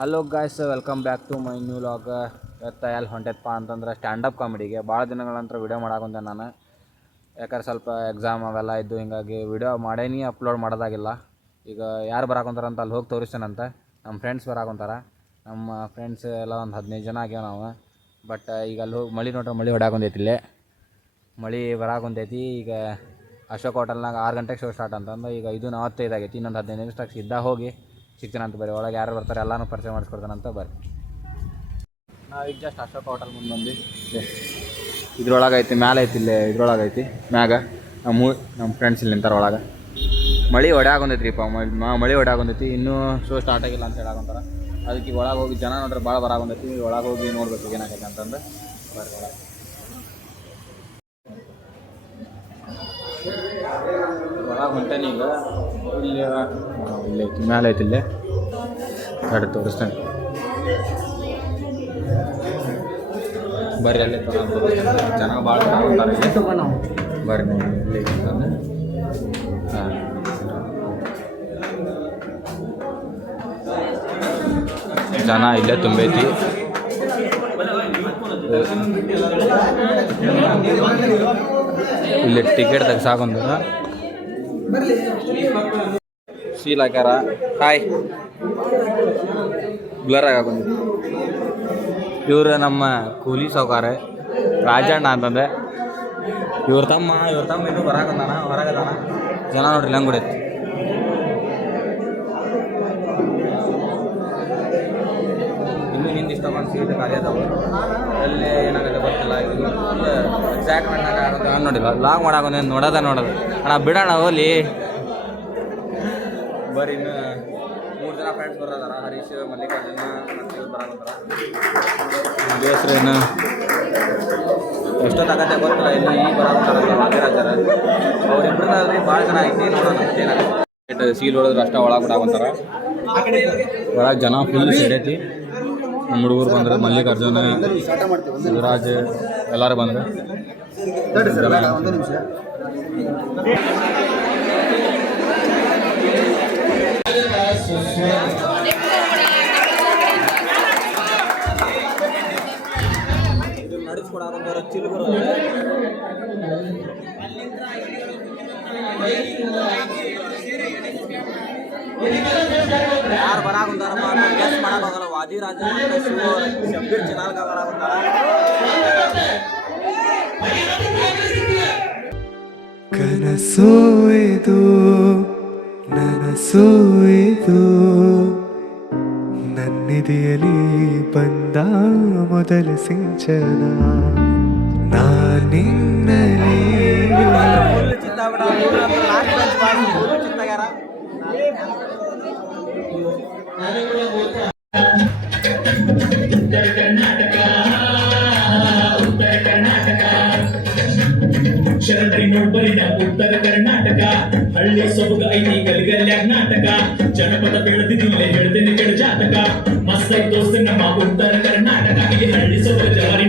Hello guys, welcome back to my new vlog. ಇವತ್ತು ಎಲ್ಲಿ ಹೊಂಟೈತಪ್ಪ ಅಂತಂದ್ರೆ ಸ್ಟ್ಯಾಂಡಪ್ ಕಾಮಿಡಿಗೆ ಭಾಳ ದಿನಗಳ ನಂತರ ವೀಡಿಯೋ ಮಾಡಾಕೊಂಡೆ ನಾನು. ಯಾಕಂದ್ರೆ ಸ್ವಲ್ಪ ಎಕ್ಸಾಮ್ ಅವೆಲ್ಲ ಇದ್ದು ಹಿಂಗಾಗಿ ವೀಡಿಯೋ ಮಾಡೇನಿ, ಅಪ್ಲೋಡ್ ಮಾಡೋದಾಗಿಲ್ಲ. ಈಗ ಯಾರು ಬರಾಕೊಂತಾರ ಅಂತ ಅಲ್ಲಿ ಹೋಗಿ ತೋರಿಸ್ತೇನಂತ. ನಮ್ಮ ಫ್ರೆಂಡ್ಸ್ ಬರಾಕೊಂತಾರ. ನಮ್ಮ ಫ್ರೆಂಡ್ಸ್ ಎಲ್ಲ ಒಂದು 15 ಜನ ಆಗ್ಯಾವ ನಾವು. ಬಟ್ ಈಗ ಅಲ್ಲಿ ಹೋಗಿ ಮಳೆ ನೋಡ್ರೆ ಮಳೆ ಹೊಡ್ಯಾಕೊಂದೈತಿ. ಇಲ್ಲೇ ಮಳೆ ಬರಾಕೊಂತೈತಿ. ಈಗ ಅಶೋಕ್ ಹೋಟೆಲ್ನಾಗ 6 ಗಂಟೆಗೆ ಶೋ ಸ್ಟಾರ್ಟ್ ಅಂತಂದು ಈಗ 5:45 ಆಗೈತಿ. ಇನ್ನೊಂದು 15 ನಿಮಿಷದಾಗ ಸಿದ್ಧ ಹೋಗಿ ಸಿಗ್ತೀನಂತ. ಬರ್ರಿ, ಒಳಗೆ ಯಾರು ಬರ್ತಾರೆ ಎಲ್ಲನೂ ಪರಿಚಯ ಮಾಡಿಸ್ಕೊಡ್ತಾನಂತ. ಬರ್ರಿ, ನಾವೀಗ ಜಸ್ಟ್ ಅಶೋಕ್ ಹೋಟೆಲ್ ಮುಂದೆ ಬಂದು ಇದ್ರೊಳಗೆ ಐತಿ, ಮ್ಯಾಲೆ ಐತಿ, ಇಲ್ಲೇ ಇದ್ರೊಳಗೆ ಐತಿ ಮ್ಯಾಗ. ನಮ್ಮ ಫ್ರೆಂಡ್ಸ್ ಇಲ್ಲಿ ನಿಂತಾರೆ ಒಳಗೆ. ಮಳೆ ಹೊಡ್ಯಾಕೊಂದೈತಿ ರೀ, ಮಳೆ ಹೊಡ್ಯಾಕೊಂದೈತಿ. ಇನ್ನೂ ಶೋ ಸ್ಟಾರ್ಟ್ ಆಗಿಲ್ಲ ಅಂತ ಹೇಳಾಕೊಂತಾರೆ. ಅದಕ್ಕೆ ಈಗ ಒಳಗೆ ಹೋಗಿ ಜನ ನೋಡ್ರೆ ಭಾಳ ಬರಾಕೊಂದೈತಿ. ಒಳಗೆ ಹೋಗಿ ನೋಡ್ಬೇಕು ಏನಾಗೈತೆ ಅಂತಂದು. ಬರ್ರಿ ಒಳಗೆ ಹೊಂಟೇನಿ. ಈಗ ಇಲ್ಲಿ ಐತಿ, ಮ್ಯಾಲೆ ಐತಿ, ಇಲ್ಲೇ ತಡೆ ತೋರಿಸ್ತೇನೆ. ಬರ್ರಿ, ಅಲ್ಲೇ ಜನ ಭಾಳ ಬರ್ರಿ ನೋಡಿ ಇಲ್ಲಿ ಅಂತಂದು. ಹಾಂ, ಜನ ಇಲ್ಲೇ ತುಂಬೈತಿ. ಇಲ್ಲಿ ಟಿಕೆಟ್ ತೆಗ್ಸಾಕೊಂಡ್ರ ಸೀಲ್ ಹಾಕ್ಯಾರ. ಹಾಯ್, ಬ್ಲರ್ ಆಗಾಕೊಂಡಿ. ಇವರು ನಮ್ಮ ಕೂಲಿ ಸಾವುಕಾರ ರಾಜಣ್ಣ ಅಂತಂದೆ. ಇವ್ರ ತಮ್ಮ ಇನ್ನೂ ಹೊರಗದಾನ. ಜನ ನೋಡ್ರಿ ಹೆಂಗೆ ಬಿಡೈತಿ. ಇನ್ನೂ ಹಿಂದೆ ಇಷ್ಟೊಂದು ಸೀಟ್ ಖಾಲಿ ಅದಾವೆ. ಎಲ್ಲಿ ಏನಾಗುತ್ತೆ ಗೊತ್ತಿಲ್ಲ. ಎಕ್ಸಾಕ್ಟ್ಮೆಂಟ್ನಾಗ ಆಗುತ್ತೆ ನೋಡಿಲ್ಲ. ಲಾಗ್ ಮಾಡಾಕೊಂಡೆ ನೋಡೋದು ಅಣ್ಣ ಬಿಡೋಣ ಹೋಲಿ. ಬರ್ರಿ, ಇನ್ನು 3 ಜನ ಫ್ರೆಂಡ್ಸ್ ಬರೋದಾರ. ಹರೀಶ್, ಮಲ್ಲಿಕಾರ್ಜುನ ಮತ್ತು ಬರಾಕತ್ತಾರ. ಬೇಸ್ರ ಇನ್ನು ಎಷ್ಟೊತ್ತಾಗತ್ತೆ ಗೊತ್ತಿಲ್ಲ. ಇನ್ನು ಈಗ ಬರಾಕತ್ತಾರಲ್ಲ ವಾದಿರಾಜರ. ಅವ್ರಿಬ್ಬರದ್ರಿ ಭಾಳ ಜನ ಐತಿ. ನೋಡೋಣ ಏನಾಗುತ್ತೆ. ಸೀಲ್ ಹೊಡೆದ್ರೆ ಅಷ್ಟೇ ಒಳಗೆ ಬಿಡಾಕತ್ತಾರ. ಒಳಗೆ ಜನ ಫುಲ್ ಸಿಡೈತಿ. ನಮ್ಮ ಹುಡುಗರು ಬಂದ್ರೆ ಮಲ್ಲಿಕಾರ್ಜುನ, ಯುವರಾಜ್ ಎಲ್ಲರೂ ಬಂದ್ರೆ. ನಡೆಸ್ಕೊಡಾಕೊಂಡವ್ರ ಚಿಲ್ಗರು ಯಾರು ಬರಾಕೊಂತಾರಪ್ಪ ಅಂತ ಗೆಸ್ ಮಾಡೋಕ್ಕಾಗಲ್ಲ. ವಾದಿರಾಜ ಶಬ್ಬೀರ್ ಚಿನಾಲ್ಗ ಬರಾಕೊಂತಾರ. ಕನಸು ಇದು ನನಸು ಇದು, ನನ್ನಿದೆಯಲಿ ಬಂದ ಮೊದಲ ಸಿಂಚನ ನಾನಿನ್ನಲಿ. ಶರದಿ ನೋಡ್ಬರಿನ ಉತ್ತರ ಕರ್ನಾಟಕ, ಹಳ್ಳಿ ಸೊಬಗ ಐತಿ ಗಲ್ಗಲ್ಯಾಗ ನಾಟಕ, ಜನಪದ ಬೆಳೆದಿದ್ದಿಲ್ಲ ಹೇಳ್ತೇನೆ ಕೆಳ ಜಾತಕ, ಮಸ್ತ್ ದೋಸ್ತ ನಮ್ಮ ಉತ್ತರ ಕರ್ನಾಟಕ, ಇಲ್ಲಿ ಹಳ್ಳಿ ಸೊಬಗ ಜವಾರಿ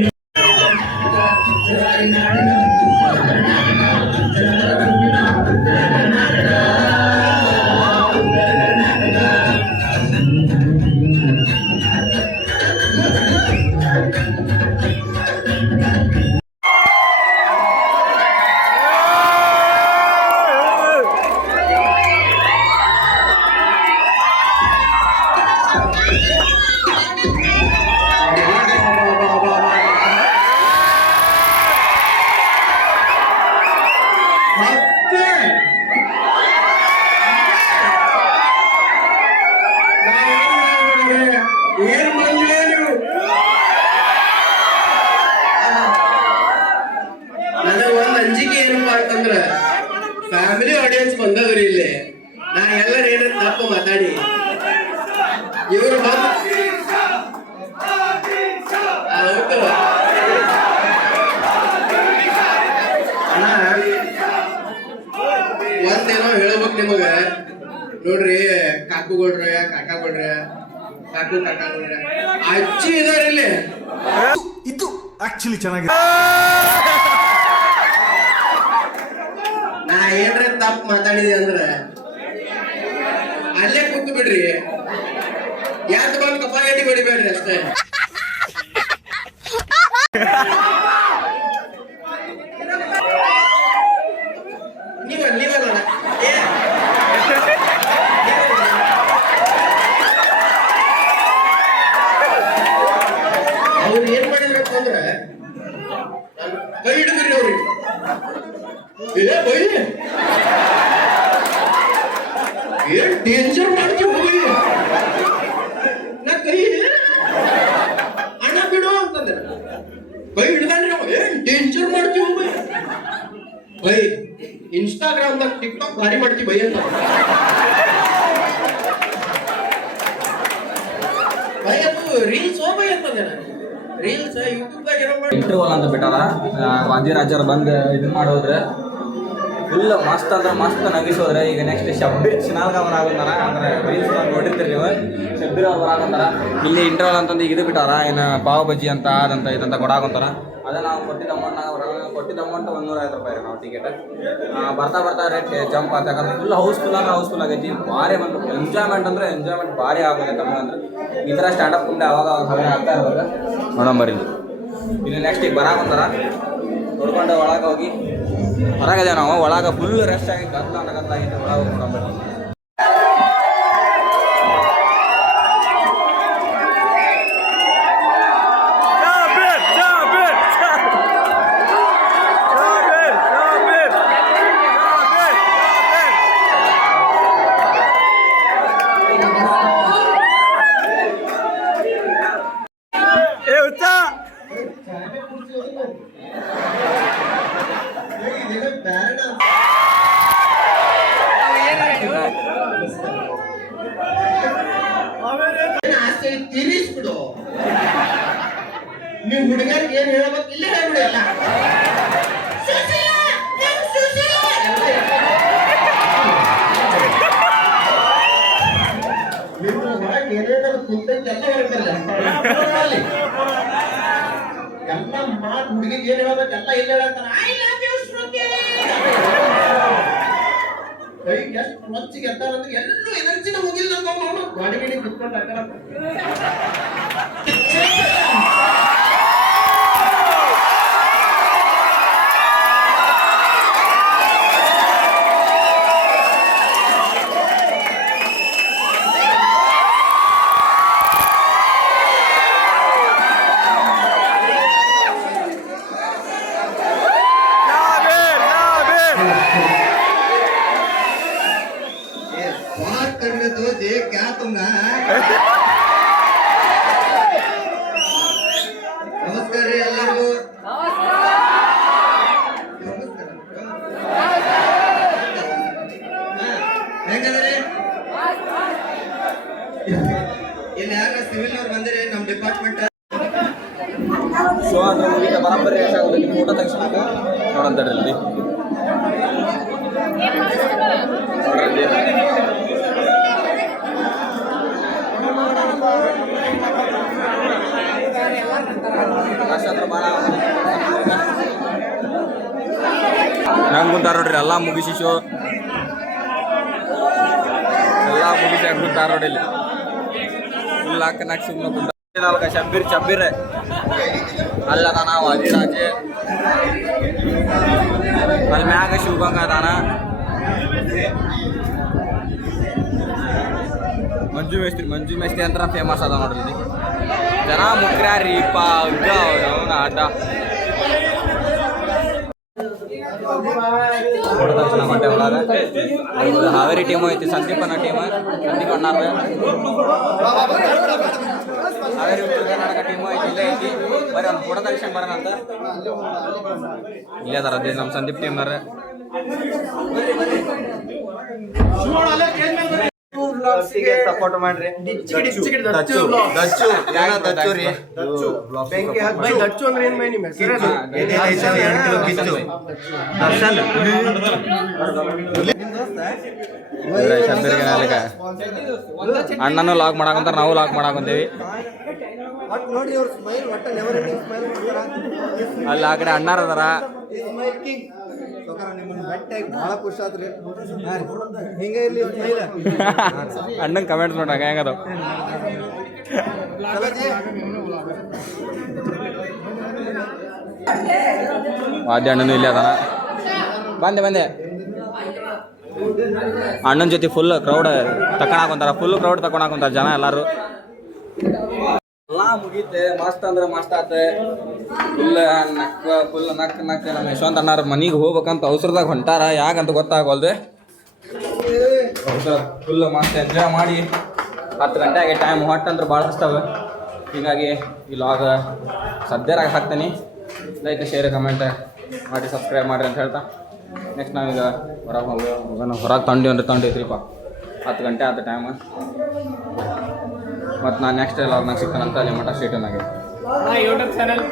ಫ್ಯಾಮಿಲಿ ಆಡಿಯನ್ಸ್ ಬಂದವ್ರಿ ಇಲ್ಲಿ. ನಾ ಎಲ್ಲರ ಏನಾರ ತಪ್ಪು ಮಾತಾಡಿ ಇವರು ಒಂದೇನೋ ಹೇಳ್ಬೇಕು ನಿಮಗ. ನೋಡ್ರಿ, ಕಾಕುಗಳ್ರ ಕಾಕಾಗಳ್ರ ಅಜ್ಜಿ ಇದಾರ ಇಲ್ಲಿ. ಇದು ಆಕ್ಚುಲಿ ಚೆನ್ನಾಗಿದೆ. ನಾ ಏನ್ರ ತಪ್ಪು ಮಾತಾಡಿದೆ ಅಂದ್ರ ಅಲ್ಲೇ ಕೂತು ಬಿಡ್ರಿ. ಯಾಕೆ ಬಂದು ಕಪಾಗಟ್ಟಿ ಹೊಡಿಬೇಡ್ರಿ ಅಷ್ಟೇ. ನೀವಲ್ಲ ಅವ್ರು ಏನ್ ಮಾಡಿದ್ರಪ್ಪ ಅಂದ್ರೆ ಕೈ ಹಿಡಿದ್ರಿ ಅವ್ರಿಗೆ. ಏನ್ ಡೇಂಜರ್ ಮಾಡ್ತೀವಿ ಹೋಗಿ ನಾ ಕೈ ಅಣ್ಣ ಬಿಡು ಅಂತಂದ್ರೆ ಕೈ ಹಿಡ್ದಾನ್ರಿ ನಾವು. ಏನ್ ಡೇಂಜರ್ ಮಾಡ್ತೀವಿ ಹೋಗಿ ಬೈ. ಇನ್ಸ್ಟಾಗ್ರಾಮ್ದಾಗ ಟಿಕ್ಟಾಕ್ ಭಾರಿ ಮಾಡ್ತೀವಿ ಬೈ ಅಂತ ಬೈ. ಅದು ರೀಲ್ಸ್ ಹೋಗ್ಬೈ ಅಂತಂದೆ ನಾನು. ರೀಲ್ಸ್ ಯೂಟ್ಯೂಬ್ದಾಗ ಏನೋ ಮಾಡಿ ಇಂಟರ್ವಲ್ ಅಂತ ಬಿಟ್ಟಾರ. ವಾದಿರಾಜರು ಬಂದು ಇದನ್ನ ಮಾಡೋದ್ರೆ ಫುಲ್ ಮಸ್ತ್ ಅಂದ್ರೆ ಮಸ್ತ್ ನಗಿಸೋದ್ರೆ. ಈಗ ನೆಕ್ಸ್ಟ್ ಶಬ್ಬೀರ್ ಚಿನಾಲ್ಗ ಬರಾಗಂತಾರ. ಅಂದ್ರೆ ರೀಲ್ಸ್ ನೋಡಿರ್ತೀರಿ ನೀವು, ಶಬ್ಬೀರ್ ಅವ್ರು ಬರಾಗಂತಾರ. ಇಲ್ಲಿ ಇಂಟರ್ವಲ್ ಅಂತಂದು ಇದು ಬಿಟ್ಟಾರ. ಏನು ಪಾವ್ ಬಜ್ಜಿ ಅಂತ ಅದಂತ ಇದಂತ ಕೊಡಾಕಂತಾರ. ಅದೇ ನಾವು ಕೊಟ್ಟಿದ್ದ ಅಮೌಂಟ್ 150 ರೂಪಾಯಿ ನಾವು ಟಿಕೆಟ್. ಬರ್ತಾ ರೇಟ್ ಜಂಪ್ ಅಂತ. ಯಾಕಂದ್ರೆ ಫುಲ್ ಹೌಸ್ಫುಲ್ ಆಗೈತಿ. ಭಾರಿ ಬಂದು ಎಂಜಾಯ್ಮೆಂಟ್ ಅಂದ್ರೆ ಎಂಜಾಯ್ಮೆಂಟ್ ಭಾರಿ ಆಗೋದು ನಮಗಂದ್ರೆ. ಈ ಥರ ಸ್ಟ್ಯಾಂಡಪ್ ಕುಂಡೆ ಅವಾಗ ಆಗ್ತಾ ಇರ್ಬೇಕು. ನೋಡಂಬರಿ ಇಲ್ಲಿ ನೆಕ್ಸ್ಟ್ ಈಗ ಬರಾಕಂತಾರ. ನೋಡ್ಕೊಂಡು ಒಳಗೆ ಹೋಗಿ ಹೊರಗದೆ ನಾವು. ಒಳಗೆ ಫುಲ್ ರೆಸ್ಟ್ ಆಗಿ ಗದ್ದಾಗಿತ್ತು. ಒಳಗೆ ಹೋಗಿ ನೋಡಂಬರಿ. ಆಸೆ ತೀರಿಸ್ಬಿಡು. ನೀವು ಹುಡುಗರಿಗೆ ಏನ್ ಹೇಳ್ಬೇಕು ಇಲ್ಲೇ ಹೇಳ್ಬಿಡು. ಎಲ್ಲ ನಿಮ್ಮ ಹೊರಗೆ ಏನೇನಾದ್ರು ಕುಂತೈತೆ ಎಲ್ಲ ಹೊರಗಲ್ಲ. ಎಲ್ಲ ಮಾತು ಹುಡುಗಿಗೆ ಏನ್ ಹೇಳ್ಬೇಕು ಎಲ್ಲ ಇಲ್ಲ ಹೇಳ್ತಾರ. ಐ ಲವ್ ಯು ಶ್ರುತಿ. ಕೈಗೆ ಎಷ್ಟು ಮಚ್ಚಿಗೆ ಎದ್ದಾರಂದ್ರೆ ಎಲ್ಲೂ ಎನರ್ಜಿನ ಹೋಗಿಲ್ಲ. ನಾವು ಗಾಡಿ ಕುತ್ಕೊಂಡು ಹಾಕಲ್ಲ. क्या तुम ನಮಸ್ಕಾರ ರೀ ಎಲ್ಲರಿಗೂ. ಹೆಂಗದ್ರಿ? ಇಲ್ಲಿ ಯಾರ ಸಿವಿಲ್ ಅವ್ರು ಬಂದಿರಿ ನಮ್ಮ ಡಿಪಾರ್ಟ್ಮೆಂಟ್. ಶೋ ಅಂದ್ರೆ ಮುಗಿದ ಬರೋಬ್ಬರಿ ಎಷ್ಟಾಗುತ್ತೆ ಫೋಟೋ ತೆಗಿಸ್ಬೇಕು ನೋಡಂತಡ್ರಿ ಇಲ್ಲಿ. ಹೆಂಗ್ ಕುಂತಾರ ನೋಡ್ರಿ. ಎಲ್ಲ ಮುಗಿಸಿ ಶೋ ಎಲ್ಲ ಮುಗಿಸಿ ಹೆಂಗ್ ಕುಂತಾರ ನೋಡಿ. ಇಲ್ಲಿ ಫುಲ್ ಹಾಕನಾಕ ಸುಮ್ಮನೆ ಕುಂತ. ಶಬ್ಬೀರ್ ಅಲ್ಲದ ನಾವು ಅದಿರಾಜೆ ಅಲ್ಲಿ ಮ್ಯಾಗ ಶಿವಗಂಗ ಅದಾನ. ಮಂಜು ಮೇಸ್ತ್ರಿ ಅಂತ ಫೇಮಸ್ ಅದ ನೋಡ್ರಿ. ಇಲ್ಲಿ ಜನ ಮುಕ್ರ್ಯಾರೀಪ ಅವನ ಆಟ. ಹೊಟ್ಟೆ ಒಳಗೆ ಹಾವೇರಿ ಟೀಮು ಐತಿ. ಸಂದೀಪನ ಟೀಮ್ ಸಂದೀಪ್ ಅಣ್ಣಾರ. ಹಾವೇರಿ ಉತ್ತರ ಕರ್ನಾಟಕ ಟೀಮು ಐತಿ. ಇಲ್ಲೇ ಐತಿ. ಬರೀ ಒಂದು ಫೋಟೋ ತೆಗಿಸ್ಕೊಂಡು ಬರೋಣ ಅಂತ ಇಲ್ಲೇ ಅದಾರ. ಅದೇ ನಮ್ಮ ಸಂದೀಪ್ ಟೀಮ್ನಾರ. ಸಪೋರ್ಟ್ ಮಾಡ್ರಿ. ಅಣ್ಣನೂ ಲಾಕ್ ಮಾಡಾಕಂತಾರ, ನಾವು ಲಾಕ್ ಮಾಡಾಕಂತೀವಿ. ಅಲ್ಲಿ ಆ ಕಡೆ ಅಣ್ಣಾರ ಅದಾರ. ನಿಮ್ಮನ್ನ ಗಟ್ಟಿಯಾಗಿ ಭಾಳ ಖುಷಿ ಆತ್ರಿ ಹಿಂಗೆ ಇಲ್ಲಿ ಸ್ಮೈಲ್ ಅಣ್ಣಂಗೆ ಕಮೆಂಟ್ಸ್ ಮಾಡ್ರಾಗ ಹೆಂಗದ ವಾದ್ಯ ಅಣ್ಣನು ಇಲ್ಲೇ ಅದಾನ. ಬಂದೆ ಅಣ್ಣನ ಜೊತೆ ಫುಲ್ ಕ್ರೌಡ್ ತಕೊಂಡಾಕೊಂತಾರ, ಫುಲ್ ಕ್ರೌಡ್ ತಕೊಂಡಾಕೊಂತಾರ ಜನ ಎಲ್ಲರೂ. ಎಲ್ಲ ಮುಗೀತೆ, ಮಸ್ತ್ ಅಂದ್ರೆ ಮಸ್ತ್ ಆತೆ. ಫುಲ್ ನಕ್ ನಮ್ಮ ಯಶವಂತ ಅಣ್ಣಾರ ಮನೆಗೆ ಹೋಗ್ಬೇಕಂತ ಅವಸರದಾಗ ಹೊಂಟಾರ, ಯಾಕಂತ ಗೊತ್ತಾಗಲ್ದೆ. ಫುಲ್ ಮಸ್ತ್ ಎಂಜಾಯ್ ಮಾಡಿ 10 ಗಂಟೆ ಆಗಿ ಟೈಮ್ ಹೊಟ್ಟಂದ್ರೆ ಭಾಳ ಹಚ್ತವೆ. ಹೀಗಾಗಿ ಈ ಲಾಗ್ ಸದ್ಯರಾಗ ಹಾಕ್ತೀನಿ. ಲೈಕ್ ಶೇರ್ ಕಮೆಂಟ್ ಮಾಡಿ ಸಬ್ಸ್ಕ್ರೈಬ್ ಮಾಡಿರಿ ಅಂತ ಹೇಳ್ತಾ ನೆಕ್ಸ್ಟ್ ನಾವೀಗ ಹೊರಗೆ ತೊಂಡಿದ್ರಿಪ್ಪ 10 ಗಂಟೆ ಆದ ಟೈಮ್. ಮತ್ತು ನಾನು ನೆಕ್ಸ್ಟ್ ಲಾಗ್ನಾಗ ಸಿಗ್ತಾನಂತ ಅಲ್ಲಿ ಮಠ ಸ್ಟೇಟನ್ನಾಗೆ ಯೂಟ್ಯೂಬ್ ಚಾನಲ್